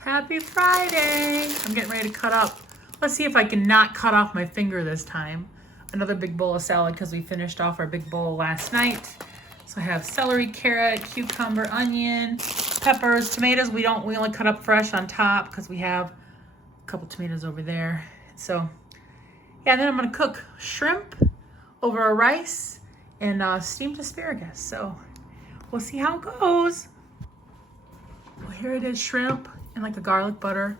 Happy Friday. I'm getting ready to cut up. Let's see if I can not cut off my finger this time. Another big bowl of salad because we finished off our big bowl last night. So I have celery, carrot, cucumber, onion, peppers, tomatoes. We only cut up fresh on top because we have a couple tomatoes over there. So yeah, and then I'm gonna cook shrimp over a rice and steamed asparagus. So we'll see how it goes. Well, here it is, shrimp and like a garlic butter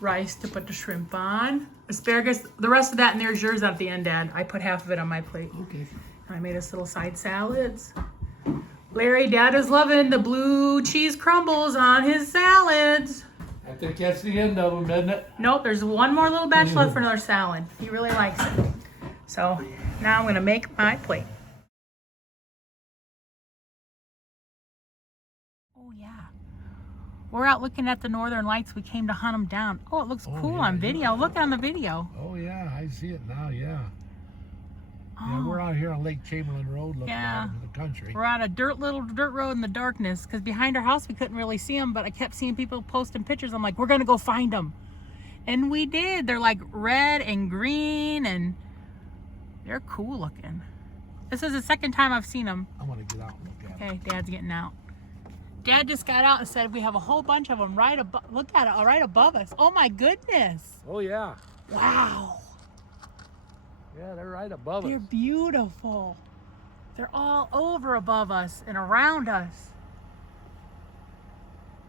rice to put the shrimp on. Asparagus, the rest of that in there is yours at the end, Dad. I put half of it on my plate. Okay. And I made us little side salads. Larry, Dad is loving the blue cheese crumbles on his salads. I think that's the end of them, isn't it? Nope, there's one more little batch left for another salad. He really likes it. So now I'm gonna make my plate. Oh yeah. We're out looking at the northern lights. We came to hunt them down. Oh, it looks cool yeah, on video. Look on the video. Oh yeah, I see it now, yeah. Oh. Yeah, we're out here on Lake Chamberlain Road looking Yeah. out into the country. We're on a little dirt road in the darkness because behind our house we couldn't really see them, but I kept seeing people posting pictures. I'm like, we're gonna go find them. And we did. They're like red and green and they're cool looking. This is the second time I've seen them. I want to get out and look at them. Okay, Dad's getting out. Dad just got out and said we have a whole bunch of them right above. Look at it, right above us. Oh my goodness. Oh yeah. Wow. Yeah, they're right above They're us. beautiful. They're all over above us and around us.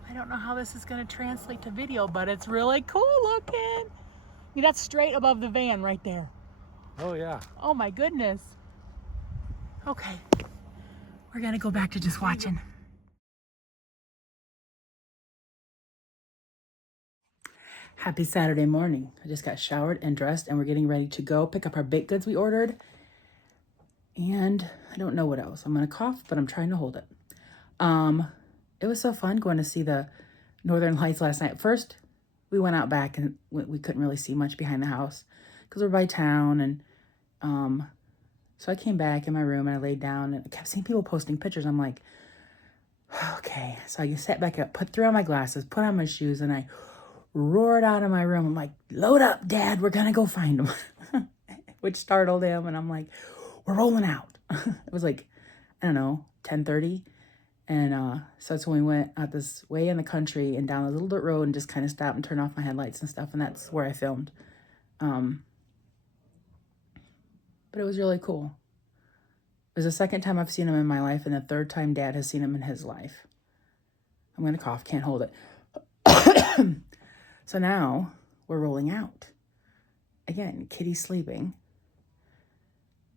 I don't know how this is going to translate to video, but it's really cool looking. I mean, that's straight above the van right there. Oh yeah. Oh my goodness. Okay. We're going to go back to just watching. Happy Saturday morning. I just got showered and dressed and we're getting ready to go pick up our baked goods we ordered. And I don't know what else. I'm going to cough, but I'm trying to hold it. It was so fun going to see the Northern Lights last night. First, we went out back and we couldn't really see much behind the house because we're by town. And so I came back in my room and I laid down and I kept seeing people posting pictures. I'm like, okay. So I sat back up, threw on my glasses, put on my shoes, and I roared out of my room. I'm like, load up, Dad. We're going to go find them, which startled him. And I'm like, we're rolling out. It was like, I don't know, 10:30. And so that's when we went out this way in the country and down a little dirt road and just kind of stopped and turned off my headlights and stuff. And that's where I filmed. But it was really cool. It was the second time I've seen him in my life and the third time Dad has seen him in his life. I'm going to cough. Can't hold it. So now we're rolling out. Again, Kitty's sleeping.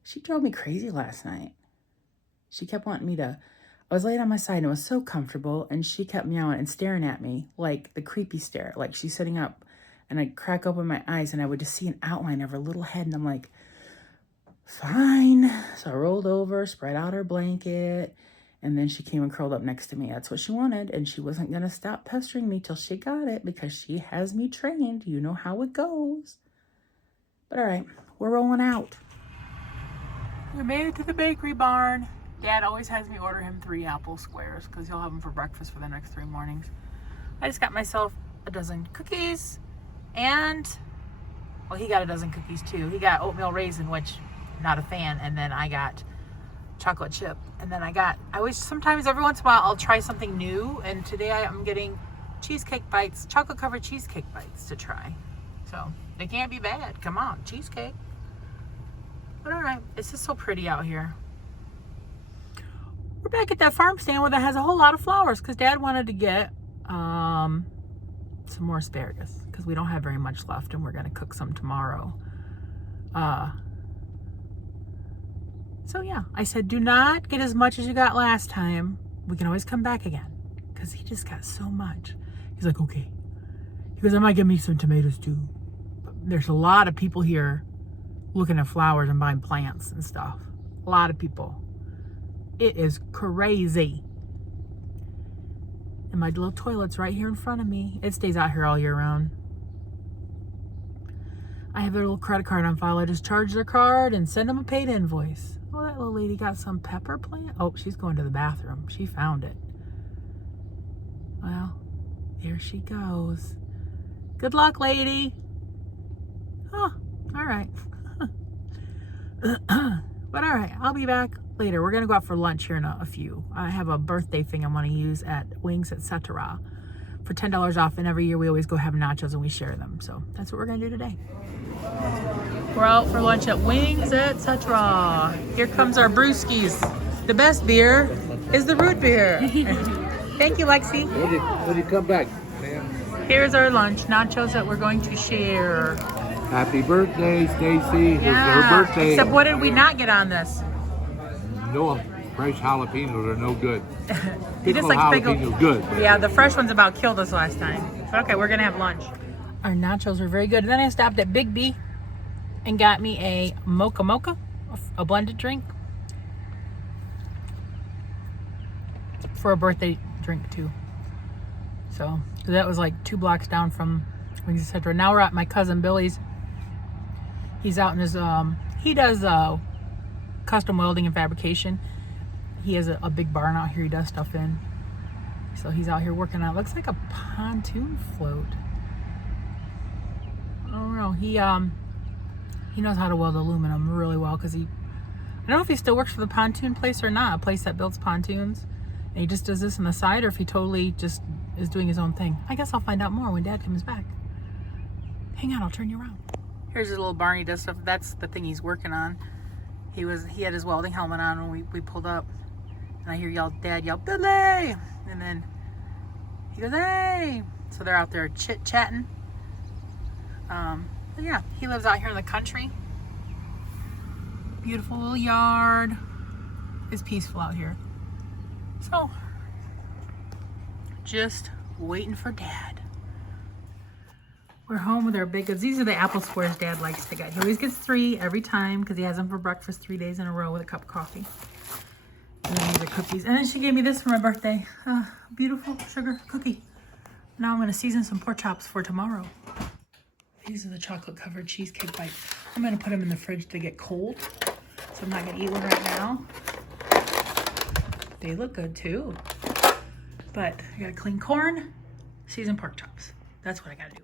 She drove me crazy last night. She kept wanting me to... I was laying on my side and it was so comfortable and she kept meowing and staring at me like the creepy stare. Like she's sitting up and I'd crack open my eyes and I would just see an outline of her little head and I'm like, fine. So I rolled over, spread out her blanket, and then she came and curled up next to me. That's what she wanted. And she wasn't going to stop pestering me till she got it because she has me trained. You know how it goes. But all right, we're rolling out. We made it to the bakery barn. Dad always has me order him 3 apple squares because he'll have them for breakfast for the next 3 mornings. I just got myself a dozen cookies and, well, he got a dozen cookies too. He got oatmeal raisin, which I'm not a fan. And then I got chocolate chip. And then sometimes every once in a while I'll try something new. And today I'm getting cheesecake bites, chocolate covered cheesecake bites to try. So they can't be bad. Come on, cheesecake. But all right, it's just so pretty out here. We're back at that farm stand where that has a whole lot of flowers because Dad wanted to get some more asparagus because we don't have very much left and we're going to cook some tomorrow. So yeah, I said, do not get as much as you got last time. We can always come back again because he just got so much. He's like, okay. He goes, I might get me some tomatoes too. But there's a lot of people here looking at flowers and buying plants and stuff. A lot of people. It is crazy. And my little toilet's right here in front of me. It stays out here all year round. I have their little credit card on file. I just charge their card and send them a paid invoice. Oh, that little lady got some pepper plant. Oh, she's going to the bathroom. She found it. Well, There she goes. Good luck, lady. Oh, all right. But all right, I'll be back later. We're gonna go out for lunch here in a few. I have a birthday thing I want to use at Wings Etc. for $10 off, and every year we always go have nachos and we share them. So that's what we're gonna do today. We're out for lunch at Wings Etc. Here comes our brewskis. The best beer is the root beer. Thank you, Lexi. When you come back, Here's our lunch, nachos that we're going to share. happy birthday, Stacy. It's Yeah, her birthday. except what did we not get on this? No, fresh jalapenos are no good. He just Pickled likes pickled. jalapenos good. but- Yeah, the fresh ones about killed us last time. Okay, we're gonna have lunch. Our nachos were very good. And then I stopped at Big B and got me a mocha, a blended drink for a birthday drink too. So that was like 2 blocks down from Wings Etc. Now we're at my cousin Billy's. He's out in his he does custom welding and fabrication. He has a big barn out here he does stuff in. So he's out here working on it. Looks like a pontoon float. I don't know. He knows how to weld aluminum really well because I don't know if he still works for the pontoon place or not, a place that builds pontoons. And he just does this on the side, or if he totally just is doing his own thing. I guess I'll find out more when Dad comes back. Hang on, I'll turn you around. Here's his little barn. He does stuff. That's the thing he's working on. He had his welding helmet on when we pulled up. And I hear Dad yell, Billy! And then he goes, hey! So they're out there chit-chatting. But yeah, he lives out here in the country. Beautiful little yard. It's peaceful out here. So, just waiting for Dad. We're home with our baked goods. These are the apple squares Dad likes to get. He always gets 3 every time because he has them for breakfast 3 days in a row with a cup of coffee. And then these are cookies. And then she gave me this for my birthday. Beautiful sugar cookie. Now I'm going to season some pork chops for tomorrow. These are the chocolate covered cheesecake bites. I'm going to put them in the fridge to get cold. So I'm not going to eat one right now. They look good too. But I got to clean corn, season pork chops. That's what I got to do.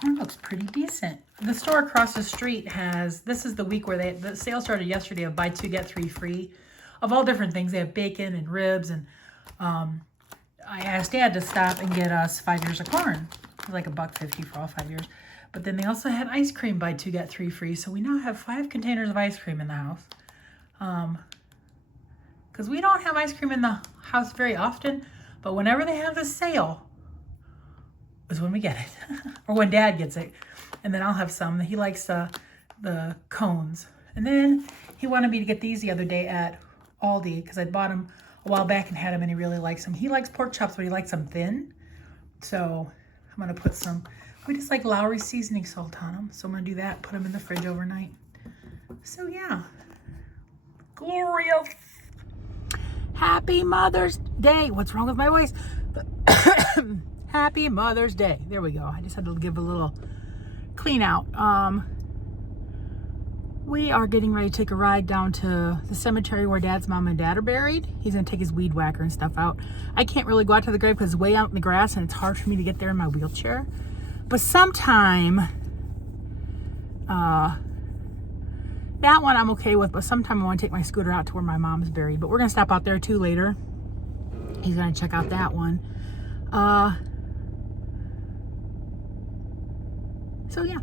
Corn looks pretty decent. The store across the street has, this is the week where the sale started yesterday of buy 2 get 3 free of all different things. They have bacon and ribs, and I asked Dad to stop and get us 5 ears of corn. It was like $1.50 for all 5 years. But then they also had ice cream buy 2 get 3 free. So we now have 5 containers of ice cream in the house. Because we don't have ice cream in the house very often, but whenever they have the sale is when we get it. Or when Dad gets it. And then I'll have some. He likes the cones. And then he wanted me to get these the other day at Aldi because I bought them a while back and had them, and he really likes them. He likes pork chops, but he likes them thin. So I'm going to put some, we just like Lowry seasoning salt on them. So I'm going to do that, put them in the fridge overnight. So yeah. Glorious. Happy Mother's Day. What's wrong with my voice? Happy Mother's Day. There we go. I just had to give a little clean out. We are getting ready to take a ride down to the cemetery where Dad's mom and Dad are buried. He's going to take his weed whacker and stuff out. I can't really go out to the grave because it's way out in the grass and it's hard for me to get there in my wheelchair. But sometime, that one I'm okay with, but sometime I want to take my scooter out to where my mom's buried. But we're going to stop out there too later. He's going to check out that one. So yeah.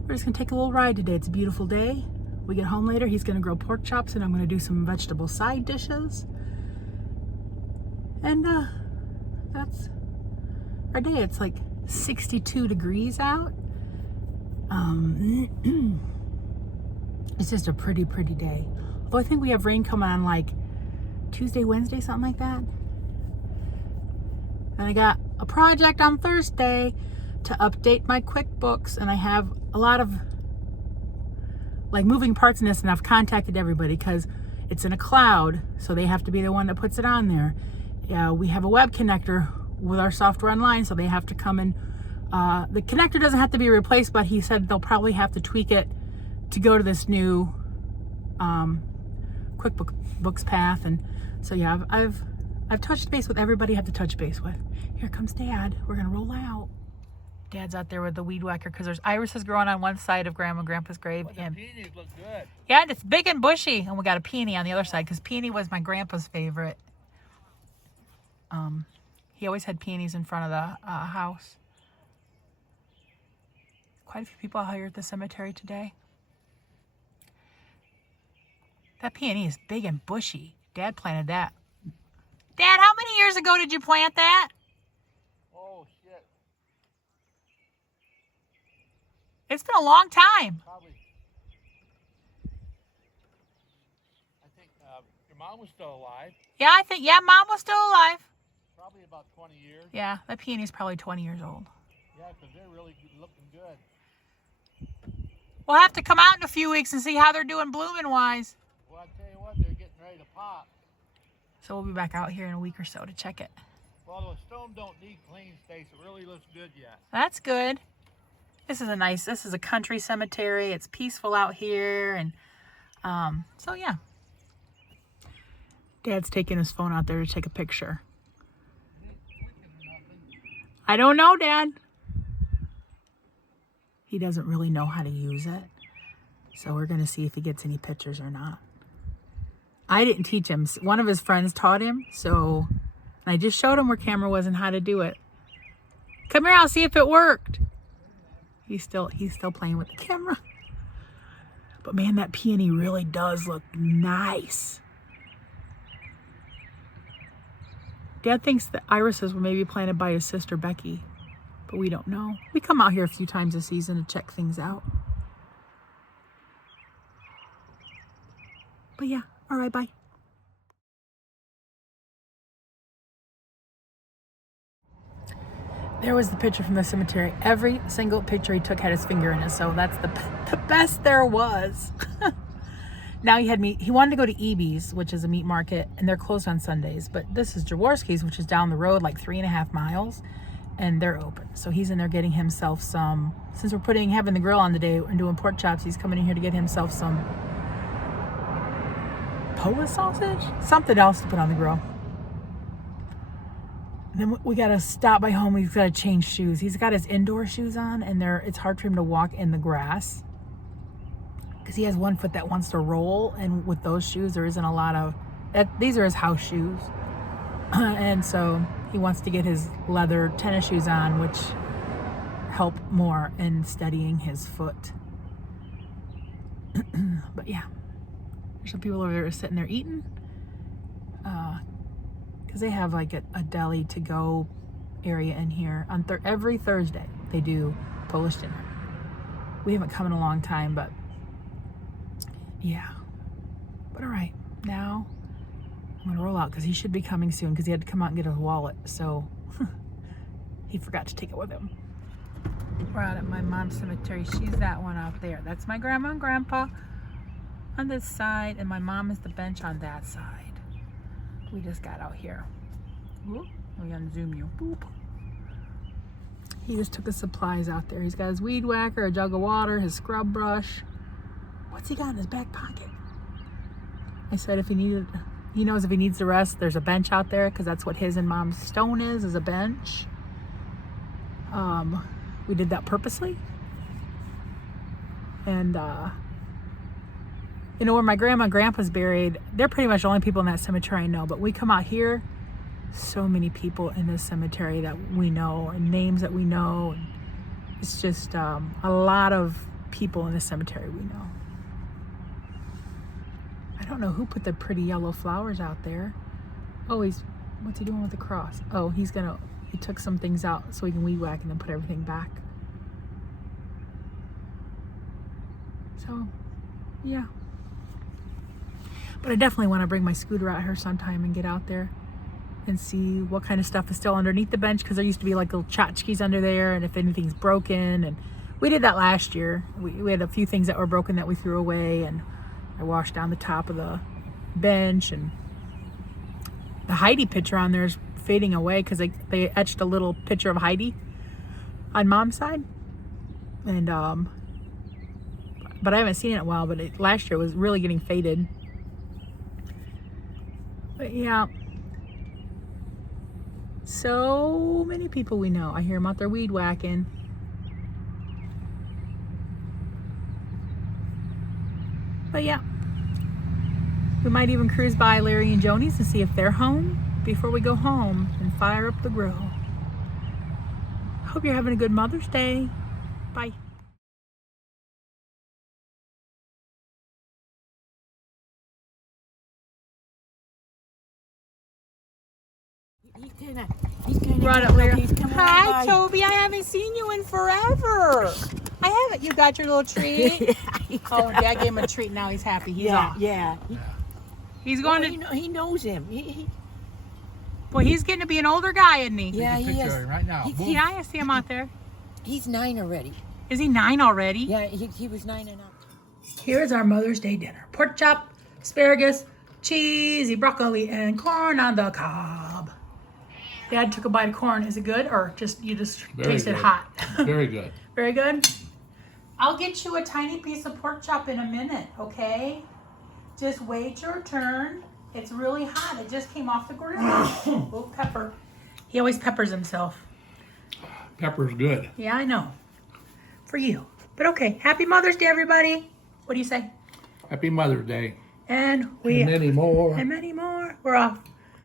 We're just going to take a little ride today. It's a beautiful day. We get home later. He's going to grill pork chops, and I'm going to do some vegetable side dishes. And that's our day. It's like 62 degrees out. It's just a pretty day. Although I think we have rain coming on like Tuesday, Wednesday, something like that. And I got a project on Thursday to update my QuickBooks, and I have a lot of like moving parts in this, and I've contacted everybody because it's in a cloud, so they have to be the one that puts it on there. We have a web connector with our software online, so they have to come and the connector doesn't have to be replaced, but he said they'll probably have to tweak it to go to this new QuickBooks path. And so yeah, I've I've touched base with everybody I have to touch base with. Here comes Dad. We're going to roll out. Dad's out there with the weed whacker because there's irises growing on one side of Grandma and Grandpa's grave. But the peonies look good. Yeah, and it's big and bushy. And we got a peony on the other side because peony was my grandpa's favorite. He always had peonies in front of the house. Quite a few people out here at the cemetery today. That peony is big and bushy. Dad planted that. Dad, how many years ago did you plant that? Oh, shit. It's been a long time. Probably. I think your mom was still alive. Yeah, Mom was still alive. Probably about 20 years. Yeah, that peony's probably 20 years old. Yeah, because they're really looking good. We'll have to come out in a few weeks and see how they're doing blooming wise. Well, I tell you what, they're getting ready to pop. So we'll be back out here in a week or so to check it. Well, the stone don't need clean space. It really looks good yet. That's good. This is a country cemetery. It's peaceful out here. And so yeah. Dad's taking his phone out there to take a picture. I don't know, Dad. He doesn't really know how to use it. So we're going to see if he gets any pictures or not. I didn't teach him. One of his friends taught him. So I just showed him where camera was and how to do it. Come here, I'll see if it worked. He's still playing with the camera. But man, that peony really does look nice. Dad thinks the irises were maybe planted by his sister Becky, but we don't know. We come out here a few times a season to check things out. But yeah, all right, bye. There was the picture from the cemetery. Every single picture he took had his finger in it, so that's the best there was. Now he wanted to go to EB's, which is a meat market, and they're closed on Sundays. But this is Jaworski's, which is down the road like 3.5 miles, and they're open. So he's in there getting himself some, since we're having the grill on today and doing pork chops, he's coming in here to get himself some Polish sausage? Something else to put on the grill. And then we got to stop by home. He's got to change shoes. He's got his indoor shoes on, and it's hard for him to walk in the grass because he has one foot that wants to roll, and with those shoes there isn't a lot of these are his house shoes. And so he wants to get his leather tennis shoes on, which help more in steadying his foot. But yeah, there's some people over there sitting there eating because they have like a deli to go area in here on every Thursday. They do Polish dinner. We haven't come in a long time, but yeah. But all right, now I'm gonna roll out because he should be coming soon because he had to come out and get his wallet. So he forgot to take it with him. We're out at my mom's cemetery. She's that one out there. That's my grandma and grandpa on this side, and my mom is the bench on that side. We just got out here. Whoop. We're gonna zoom you. Boop. He just took his supplies out there. He's got his weed whacker, a jug of water, his scrub brush. What's he got in his back pocket? I said he knows if he needs the rest, there's a bench out there because that's what his and mom's stone is a bench. We did that purposely. And where my grandma and grandpa's buried, they're pretty much the only people in that cemetery I know. But we come out here, so many people in this cemetery that we know and names that we know. And it's just a lot of people in this cemetery we know. I don't know who put the pretty yellow flowers out there. Oh, what's he doing with the cross? Oh, he took some things out so he can weed whack and then put everything back. So, yeah. But I definitely want to bring my scooter out here sometime and get out there and see what kind of stuff is still underneath the bench, because there used to be like little tchotchkes under there, and if anything's broken. And we did that last year. We had a few things that were broken that we threw away, and I washed down the top of the bench. And the Heidi picture on there is fading away because they etched a little picture of Heidi on mom's side. And but I haven't seen it in a while, but last year was really getting faded. But yeah, So many people we know. I hear them out there weed whacking. But yeah, we might even cruise by Larry and Joni's to see if they're home before we go home and fire up the grill. Hope you're having a good Mother's Day. Bye. He's kind Brought of up Larry. he's coming Hi, by. Toby. I haven't seen you in forever. I haven't. You got your little treat? Oh, Dad gave him a treat. Now he's happy. He's yeah, off. yeah. He's going He knows him. Boy, he's getting to be an older guy, isn't he? Yeah, Take a he picture is. of him right now. He- Boom. Yeah, I see him out there. He's 9 already. Is he 9 already? Yeah, he was 9 and up. Here's our Mother's Day dinner. Pork chop, asparagus, cheesy broccoli, and corn on the cob. Dad took a bite of corn. Is it good, or you just Very taste it good. hot? Very good. Very good. I'll get you a tiny piece of pork chop in a minute, okay? Just wait your turn. It's really hot. It just came off the grill. Oh, pepper. He always peppers himself. Pepper's good. Yeah, I know. For you. But okay, happy Mother's Day, everybody. What do you say? Happy Mother's Day. And we And many more. and many more. We're off.